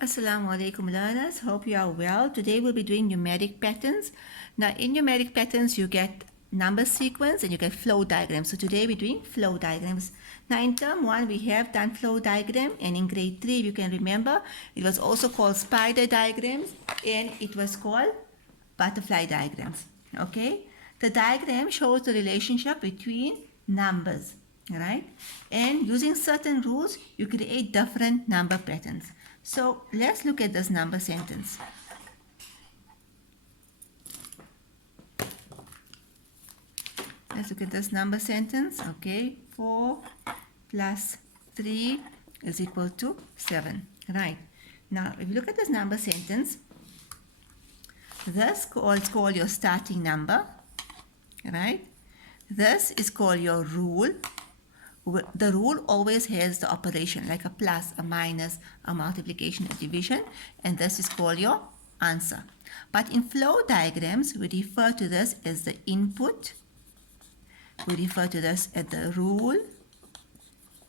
Assalamu alaikum learners, hope you are well. Today we'll be doing numeric patterns. Now in numeric patterns you get number sequence and you get flow diagrams. So today we're doing flow diagrams. Now in term 1 we have done flow diagram, and in grade 3 you can remember it was also called spider diagrams and it was called butterfly diagrams. Okay, the diagram shows the relationship between numbers, right? And using certain rules you create different number patterns. So let's look at this number sentence. Let's look at this number sentence. Okay, 4 plus 3 is equal to 7. Right. Now, if you look at this number sentence, this is called your starting number. Right. This is called your rule. The rule always has the operation like a plus, a minus, a multiplication, a division, and this is called your answer. But in flow diagrams, we refer to this as the input, we refer to this as the rule,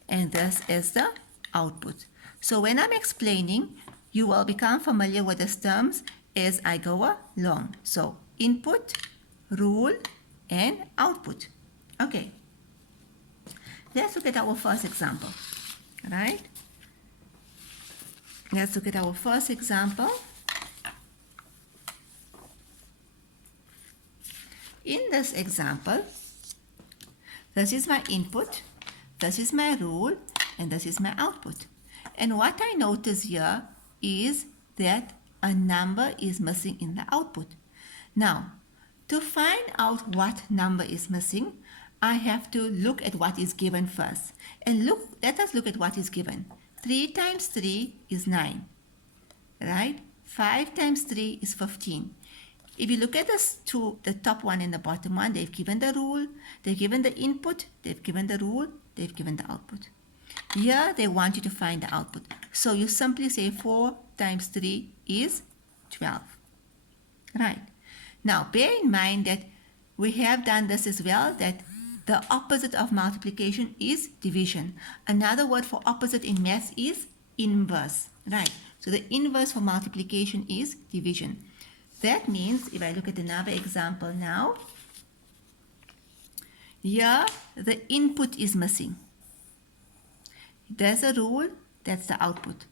and this as the output. So when I'm explaining, you will become familiar with these terms as I go along. So input, rule, and output. Okay. Let's look at our first example, right? Let's look at our first example. In this example, this is my input, this is my rule, and this is my output. And what I notice here is that a number is missing in the output. Now, to find out what number is missing, I have to look at what is given first. And let us look at what is given. 3 times 3 is 9, right? 5 times 3 is 15. If you look at the top one and the bottom one, they've given the rule, they've given the input, they've given the rule, they've given the output. Here, they want you to find the output. So you simply say 4 times 3 is 12, right? Now, bear in mind that we have done this as well, that the opposite of multiplication is division. Another word for opposite in maths is inverse, right? So the inverse for multiplication is division. That means, if I look at another example now, here the input is missing. There's a rule, that's the output.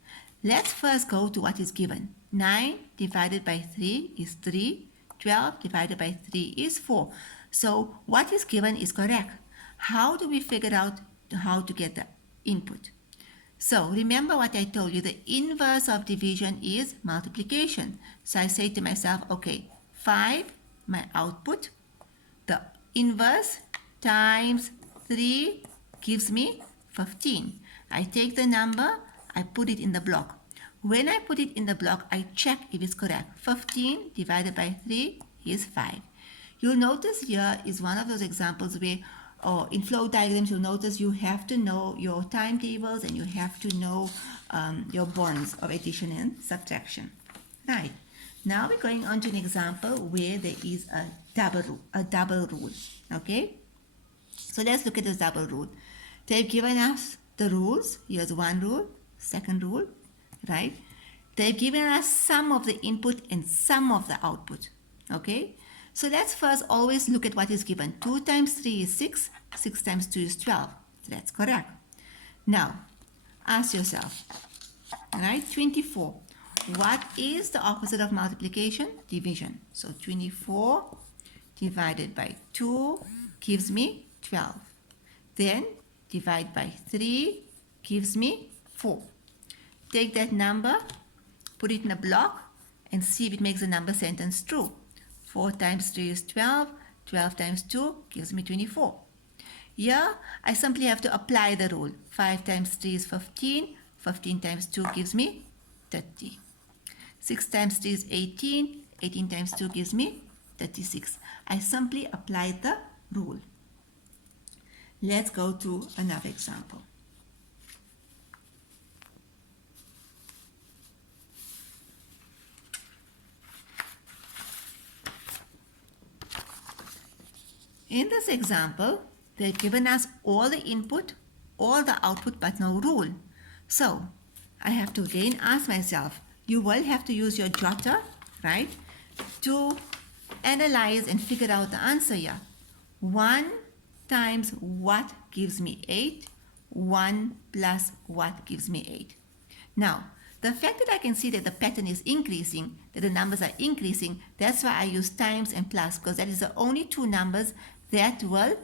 Let's first go to what is given. 9 divided by 3 is 3. 12 divided by 3 is 4. So what is given is correct. How do we figure out how to get the input? So remember what I told you, the inverse of division is multiplication. So I say to myself, okay, 5, my output, the inverse times 3 gives me 15. I take the number, I put it in the block. When I put it in the block, I check if it's correct. 15 divided by 3 is 5. You'll notice here is one of those examples where, in flow diagrams, you'll notice you have to know your timetables and you have to know your bonds of addition and subtraction. Right. Now we're going on to an example where there is a double rule. Okay. So let's look at this double rule. They've given us the rules. Here's one rule, second rule, right? They've given us some of the input and some of the output. Okay. So let's first always look at what is given. 2 times 3 is 6. 6 times 2 is 12. That's correct. Now, ask yourself, right? 24. What is the opposite of multiplication? Division. So 24 divided by 2 gives me 12. Then divide by 3 gives me 4. Take that number, put it in a block, and see if it makes the number sentence true. 4 times 3 is 12. 12 times 2 gives me 24. Here, I simply have to apply the rule. 5 times 3 is 15. 15 times 2 gives me 30. 6 times 3 is 18. 18 times 2 gives me 36. I simply applied the rule. Let's go to another example. In this example, they've given us all the input, all the output, but no rule. So I have to again ask myself, you will have to use your jotter, right, to analyze and figure out the answer here. 1 times what gives me 8? 1 plus what gives me 8? Now, the fact that I can see that the pattern is increasing, that the numbers are increasing, that's why I use times and plus, because that is the only two numbers that will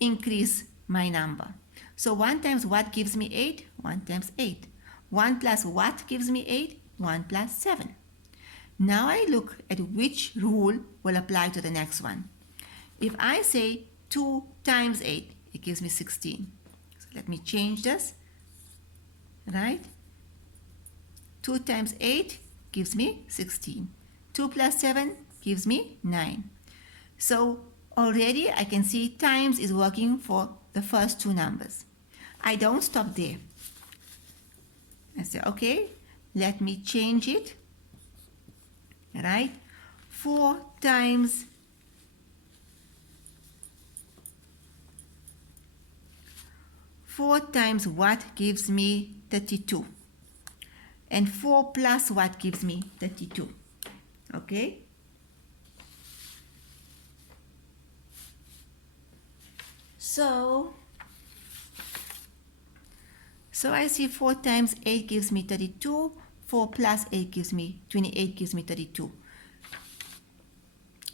increase my number. So 1 times what gives me 8? 1 times 8. 1 plus what gives me 8? 1 plus 7. Now I look at which rule will apply to the next one. If I say 2 times 8, it gives me 16. So let me change this, right? 2 times 8 gives me 16. 2 plus 7 gives me 9. So already I can see times is working for the first two numbers. I don't stop there. I say, okay, let me change it, right? 4 times 4 times what gives me 32? And 4 plus what gives me 32? Okay? So I see 4 times 8 gives me 32. 4 plus 8 gives me 28, gives me 32.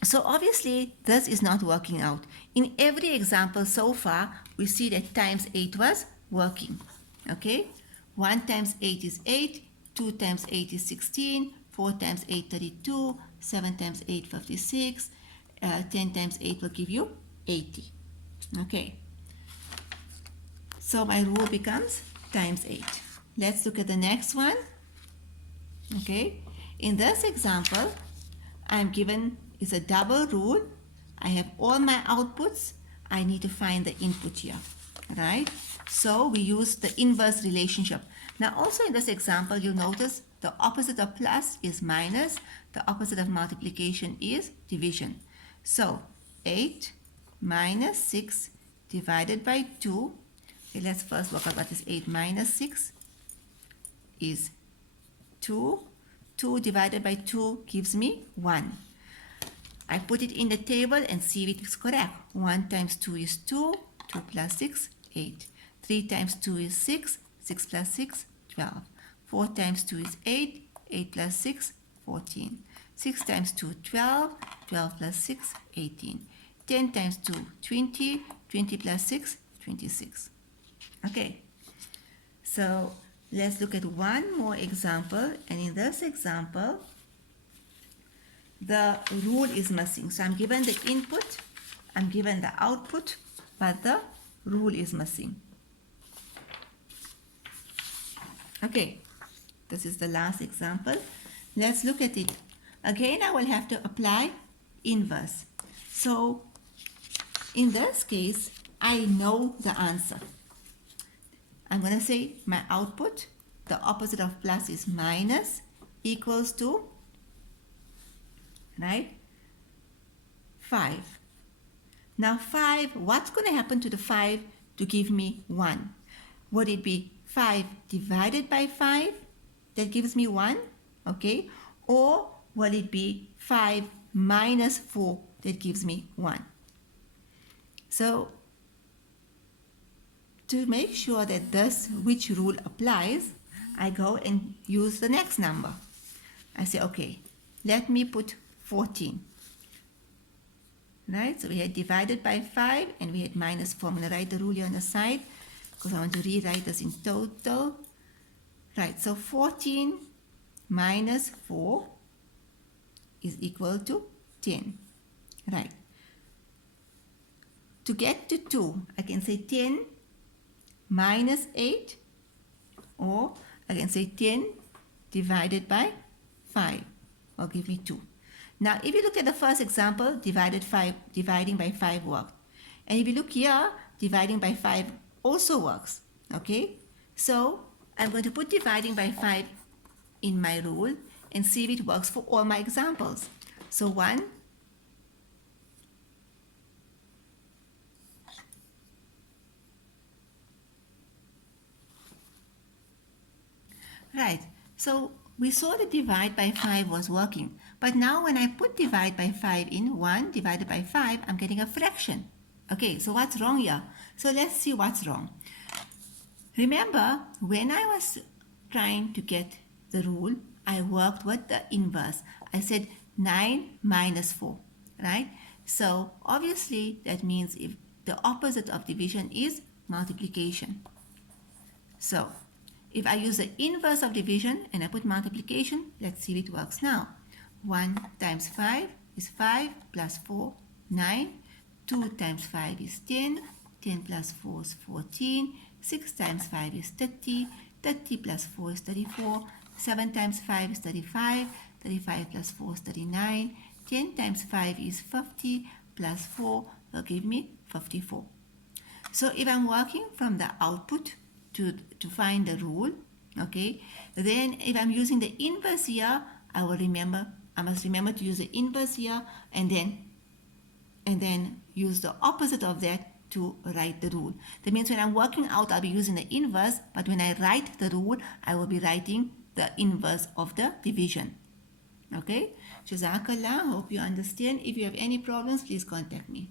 So obviously this is not working out. In every example so far, we see that times 8 was working. Okay? 1 times 8 is 8. 2 times 8 is 16. 4 times 8, 32. 7 times 8, 56. 10 times 8 will give you 80. Okay. So my rule becomes times 8. Let's look at the next one. Okay. In this example, I'm given is a double rule. I have all my outputs. I need to find the input here, right? So we use the inverse relationship. Now also in this example, you'll notice the opposite of plus is minus. The opposite of multiplication is division. So 8 minus 6 divided by 2. Okay, let's first work out what is 8 minus 6 is 2. 2 divided by 2 gives me 1. I put it in the table and see if it is correct. 1 times 2 is 2. 2 plus 6, 8. 3 times 2 is 6. 6 plus 6, 12. 4 times 2 is 8. 8 plus 6, 14. 6 times 2, 12. 12 plus 6, 18. 10 times 2, 20. 20 plus 6, 26. Okay. So let's look at one more example. And in this example, the rule is missing. So I'm given the input, I'm given the output, but the rule is missing. Okay, this is the last example. Let's look at it. Again, I will have to apply inverse. So in this case, I know the answer. I'm going to say my output, the opposite of plus is minus, equals to, right, 5. Now 5, what's going to happen to the 5 to give me 1? Would it be 5 divided by 5 that gives me 1? Okay. Or will it be 5 minus 4 that gives me 1? So to make sure that this, which rule applies, I go and use the next number. I say, okay, let me put 14. Right, so we had divided by 5 and we had minus 4. I'm going to write the rule here on the side because I want to rewrite this in total. Right, so 14 minus 4 is equal to 10. Right. To get to 2, I can say 10 minus 8, or I can say 10 divided by 5 will give me 2. Now, if you look at the first example, dividing by 5 worked. And if you look here, dividing by 5 also works. Okay? So, I'm going to put dividing by 5 in my rule and see if it works for all my examples. So, 1, right. So, we saw that divide by 5 was working. But now when I put divide by 5 in 1 divided by 5, I'm getting a fraction. Okay, so what's wrong here? So let's see what's wrong. Remember, when I was trying to get the rule, I worked with the inverse. I said 9 minus 4, right? So obviously that means if the opposite of division is multiplication. So if I use the inverse of division and I put multiplication, let's see if it works now. 1 times 5 is 5 plus 4, 9. 2 times 5 is 10. 10 plus 4 is 14. 6 times 5 is 30. 30 plus 4 is 34. 7 times 5 is 35. 35 plus 4 is 39. 10 times 5 is 50 plus 4 will give me 54. So if I'm working from the output to find the rule, okay, then if I'm using the inverse here, I must remember to use the inverse here and then use the opposite of that to write the rule. That means when I'm working out, I'll be using the inverse, but when I write the rule, I will be writing the inverse of the division. Okay? Jazakallah, hope you understand. If you have any problems, please contact me.